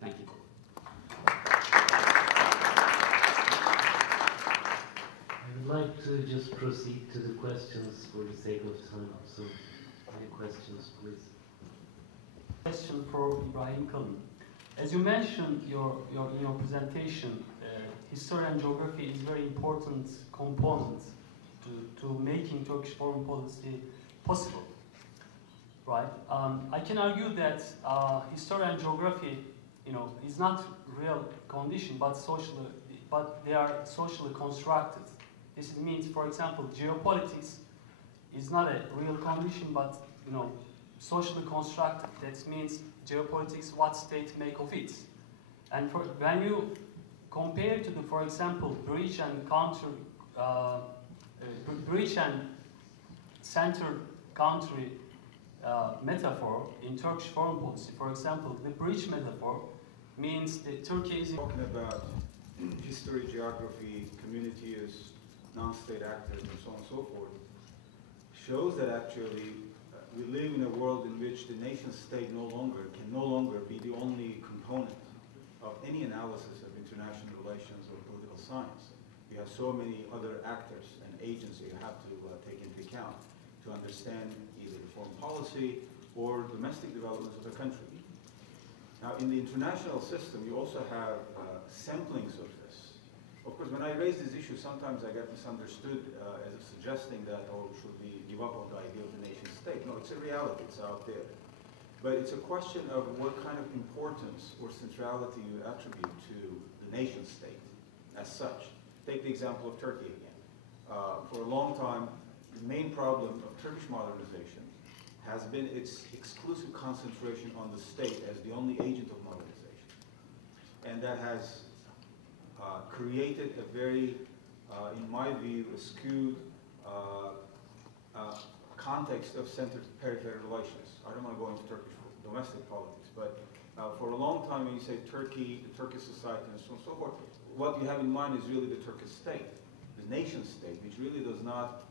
Thank you. I would like to just proceed to the questions for the sake of time. So, any questions, please? Question for Ibrahim Kalın. As you mentioned in your presentation, history and geography is very important component to making Turkish foreign policy possible, right? I can argue that history and geography, is not real condition, but they are socially constructed. This means, for example, geopolitics is not a real condition, but socially constructed. That means geopolitics, what state make of it. And when you compare to the, for example, breach and center country metaphor in Turkish foreign policy, for example, the breach metaphor means that Turkey is talking about history, geography, community as non-state actors, and so on and so forth, shows that actually we live in a world in which the nation state can no longer be the only component of any analysis of international relations or political science. You have so many other actors and agents that you have to take into account to understand either the foreign policy or domestic developments of the country. Now, in the international system, you also have samplings of this. Of course, when I raise these issues, sometimes I get misunderstood as if suggesting that, should we give up on the idea of the nation state? No, it's a reality, it's out there. But it's a question of what kind of importance or centrality you attribute to the nation state as such. Take the example of Turkey again. For a long time, the main problem of Turkish modernization has been its exclusive concentration on the state as the only agent of modernization. And that has created a very, in my view, skewed context of center-periphery relations. I don't want to go into Turkish domestic politics, but for a long time when you say Turkey, the Turkish society, and so on and so forth, what you have in mind is really the Turkish state, the nation state, which really does not,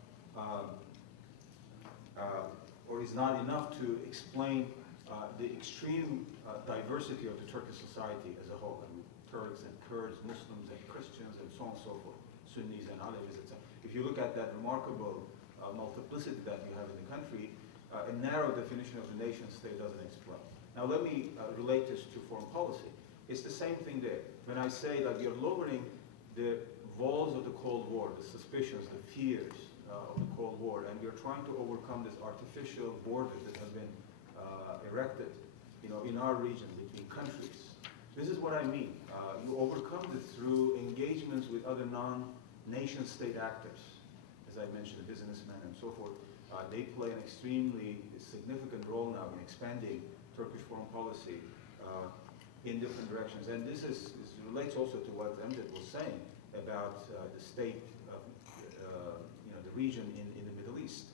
or is not enough to explain the extreme diversity of the Turkish society as a whole. I mean, Turks and Kurds, Muslims and Christians, and so on and so forth, Sunnis and Alevis, etc. If you look at that remarkable multiplicity that you have in the country, a narrow definition of the nation state doesn't explain. Now let me relate this to foreign policy. It's the same thing there. When I say that you're lowering the walls of the Cold War, the suspicions, the fears of the Cold War, and you're trying to overcome this artificial borders that have been erected, in our region between countries. This is what I mean. You overcome this through engagements with other non-nation state actors. As I mentioned, businessmen and so forth. They play an extremely significant role now in expanding Turkish foreign policy in different directions. And this relates also to what Emdet was saying about the state of the region in the Middle East.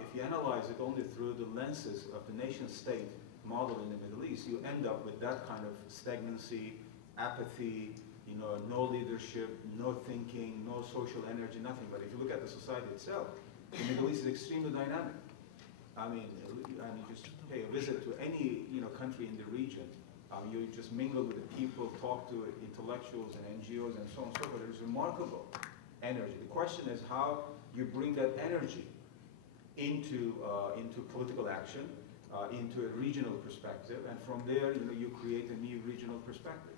If you analyze it only through the lenses of the nation-state model in the Middle East, you end up with that kind of stagnancy, apathy, no leadership, no thinking, no social energy, nothing. But if you look at the society itself, the Middle East is extremely dynamic. I mean, and you just pay a visit to any country in the region. You just mingle with the people, talk to intellectuals and NGOs and so on and so forth. There's remarkable energy. The question is how you bring that energy into political action, into a regional perspective, and from there, you create a new regional perspective.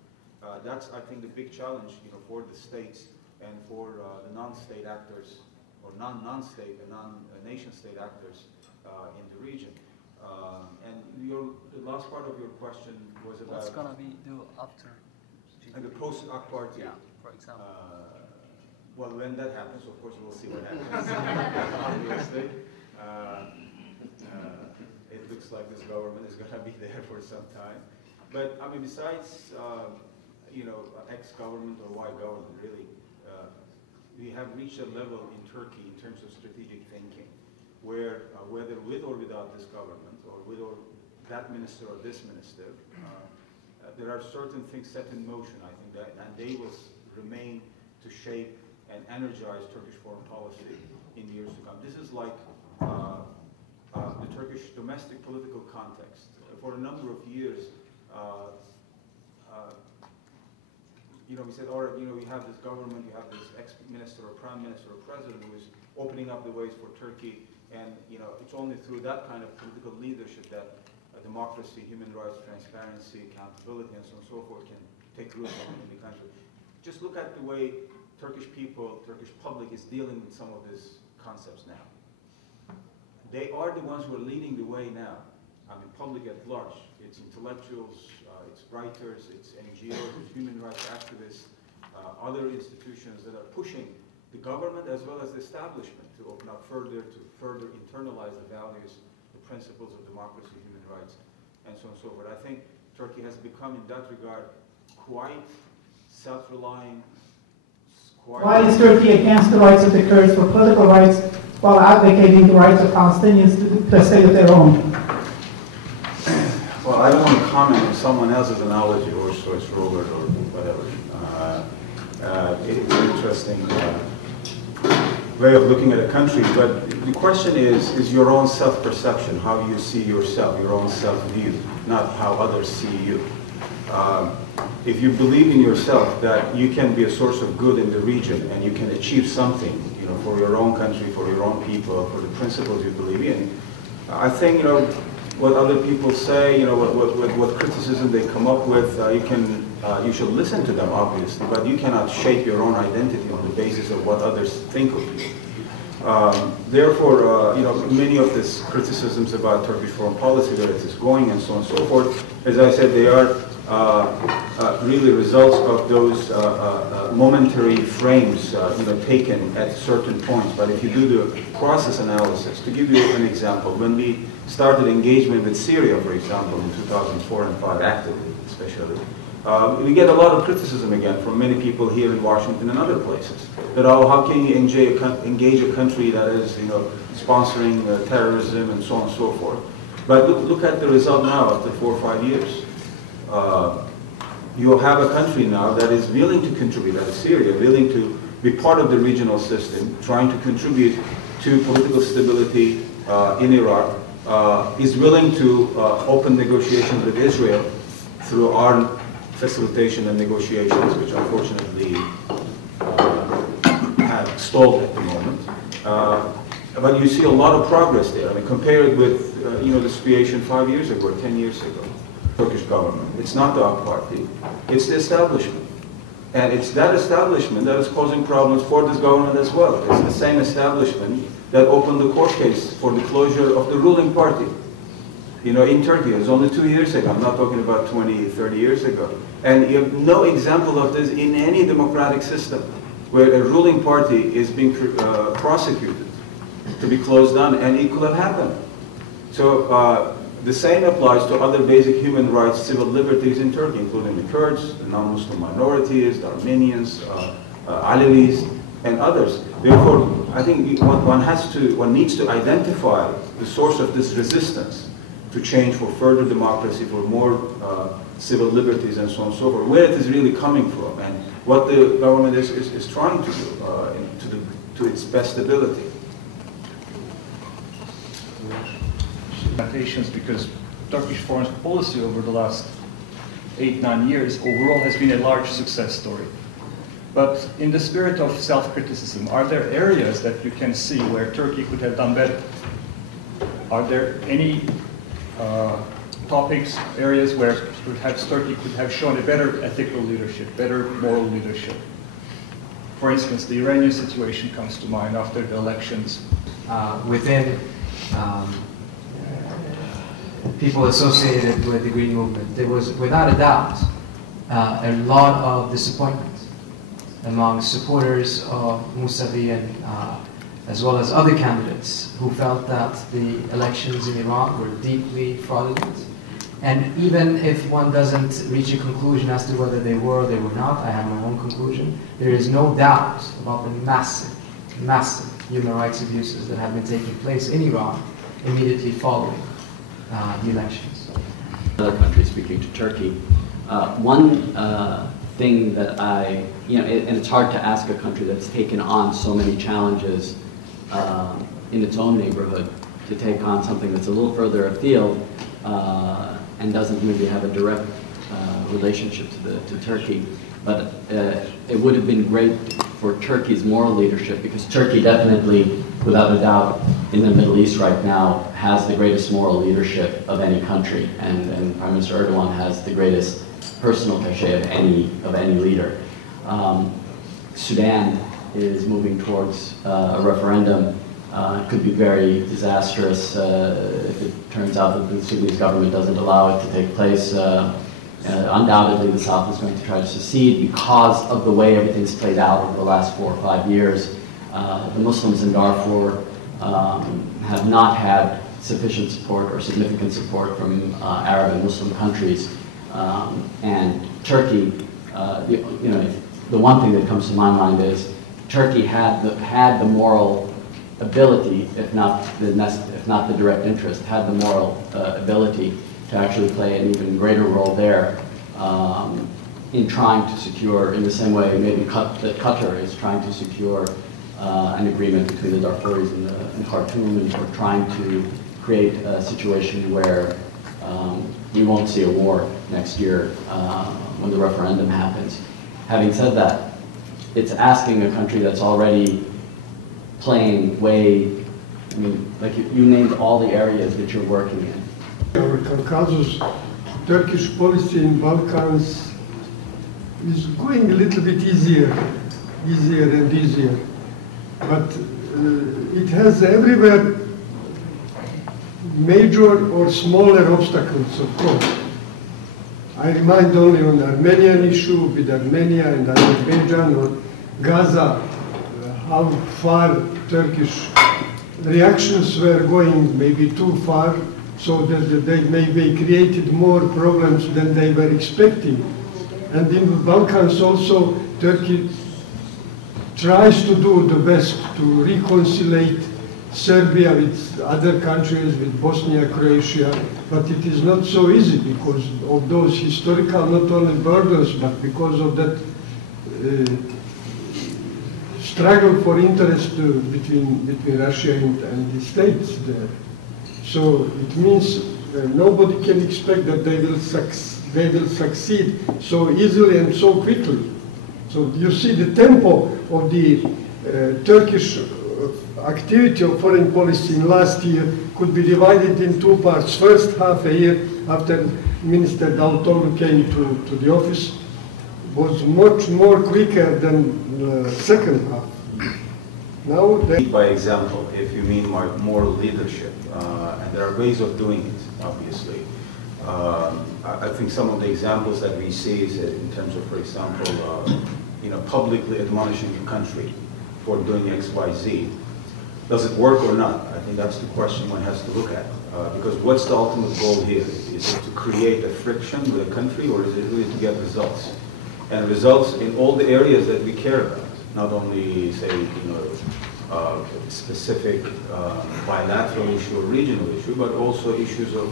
That's, I think, the big challenge, for the states and for the non-state actors, or non-state and non-nation state actors in the region. And the last part of your question was about what's gonna be do after and the post-Akbar. Yeah, for example. Well, when that happens, of course, we'll see what happens. Obviously, it looks like this government is going to be there for some time. But I mean, besides X government or Y government, really, we have reached a level in Turkey in terms of strategic thinking, where whether with or without this government, or with or that minister or this minister, there are certain things set in motion, I think, and they will remain to shape and energize Turkish foreign policy in the years to come. This is like the Turkish domestic political context. For a number of years, we said, all right, we have this government, you have this ex-minister or prime minister or president who is opening up the ways for Turkey, and it's only through that kind of political leadership that democracy, human rights, transparency, accountability, and so on and so forth can take root in the country. Just look at the way Turkish people, Turkish public is dealing with some of these concepts now. They are the ones who are leading the way now. I mean, public at large. It's intellectuals, it's writers, it's NGOs, it's human rights activists, other institutions that are pushing the government as well as the establishment to open up further, to further internalize the values, the principles of democracy, human rights, and so on and so forth. I think Turkey has become, in that regard, quite self-reliant. Why is Turkey against the rights of the Kurds for political rights while advocating the rights of Palestinians to a state of their own? Well, I don't want to comment on someone else's analogy, or Joyce Robert, or whatever. It's an interesting way of looking at a country, but the question is your own self-perception, how you see yourself, your own self-view, not how others see you. If you believe in yourself that you can be a source of good in the region and you can achieve something, for your own country, for your own people, for the principles you believe in, I think, what other people say, what criticism they come up with, you should listen to them, obviously, but you cannot shape your own identity on the basis of what others think of you. Therefore, many of these criticisms about Turkish foreign policy, where it is going and so on and so forth, as I said, they are really results of those momentary frames taken at certain points. But if you do the process analysis, to give you an example, when we started engagement with Syria, for example, in 2004 and 2005, actively especially, we get a lot of criticism again from many people here in Washington and other places. That, how can you engage a country that is sponsoring terrorism and so on and so forth. But look at the result now after 4 or 5 years. You have a country now that is willing to contribute, that is Syria, willing to be part of the regional system, trying to contribute to political stability in Iraq, is willing to open negotiations with Israel through our facilitation and negotiations, which unfortunately have stalled at the moment. But you see a lot of progress there. I mean, compared with the situation 5 years ago or 10 years ago. Turkish government. It's not the AK Party. It's the establishment. And it's that establishment that is causing problems for this government as well. It's the same establishment that opened the court case for the closure of the ruling party. In Turkey, it was only 2 years ago. I'm not talking about 20, 30 years ago. And you have no example of this in any democratic system where a ruling party is being prosecuted to be closed down, and it could have happened. So the same applies to other basic human rights, civil liberties in Turkey, including the Kurds, the non-Muslim minorities, the Armenians, Alevis, and others. Therefore, I think one needs to identify the source of this resistance to change for further democracy, for more civil liberties, and so on and so forth, where it is really coming from, and what the government is trying to do to its best ability. Because Turkish foreign policy over the last 8-9 years overall has been a large success story. But in the spirit of self-criticism, are there areas that you can see where Turkey could have done better? Are there any topics, areas where perhaps Turkey could have shown a better ethical leadership, better moral leadership? For instance, the Iranian situation comes to mind after the elections. Within people associated with the Green Movement, there was, without a doubt, a lot of disappointment among supporters of Mousavi and as well as other candidates who felt that the elections in Iran were deeply fraudulent. And even if one doesn't reach a conclusion as to whether they were or they were not, I have my own conclusion, there is no doubt about the massive, massive human rights abuses that have been taking place in Iran immediately following the elections. Another country, speaking to Turkey, one thing that and it's hard to ask a country that's taken on so many challenges in its own neighborhood to take on something that's a little further afield and doesn't maybe have a direct relationship to Turkey. but it would have been great for Turkey's moral leadership, because Turkey definitely, without a doubt, in the Middle East right now, has the greatest moral leadership of any country, and Prime Minister Erdogan has the greatest personal cachet of any leader. Sudan is moving towards a referendum. It could be very disastrous if it turns out that the Sudanese government doesn't allow it to take place. Undoubtedly, the South is going to try to secede because of the way everything's played out over the last 4 or 5 years. The Muslims in Darfur have not had sufficient support or significant support from Arab and Muslim countries. And Turkey, the one thing that comes to my mind is Turkey had the moral ability, if not the direct interest, had the moral ability to actually play an even greater role there in trying to secure, in the same way maybe that Qatar is trying to secure an agreement between the Darfuris and Khartoum, and we're trying to create a situation where we won't see a war next year when the referendum happens. Having said that, it's asking a country that's already playing like you named all the areas that you're working in. Our Caucasus, Turkish policy in Balkans is going a little bit easier and easier. But it has everywhere major or smaller obstacles, of course. I remind only on the Armenian issue with Armenia and Azerbaijan, or Gaza, how far Turkish reactions were going, maybe too far, so that they maybe created more problems than they were expecting. And in the Balkans also, Turkey tries to do the best to reconcile Serbia with other countries, with Bosnia, Croatia, but it is not so easy because of those historical, not only borders, but because of that struggle for interest between Russia and the States there. So it means nobody can expect that they will succeed so easily and so quickly. So you see the tempo of the Turkish activity of foreign policy in last year could be divided in 2 parts. First half a year after Minister Davutoglu came to the office was much more quicker than the second half. Now Lead by example, if you mean moral leadership, and there are ways of doing it, obviously. I think some of the examples that we see is in terms of, for example, publicly admonishing the country for doing X, Y, Z. Does it work or not? I think that's the question one has to look at. Because what's the ultimate goal here? Is it to create a friction with a country, or is it really to get results? And results in all the areas that we care about, not only, say, specific bilateral issue or regional issue, but also issues of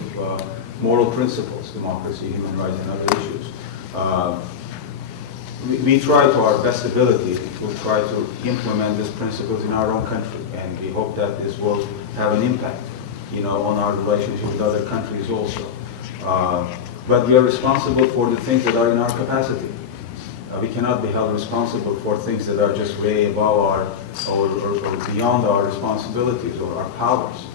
moral principles, democracy, human rights, and other issues. We try to our best ability to try to implement these principles in our own country, and we hope that this will have an impact, on our relationship with other countries also. But we are responsible for the things that are in our capacity. We cannot be held responsible for things that are just way above our or beyond our responsibilities or our powers.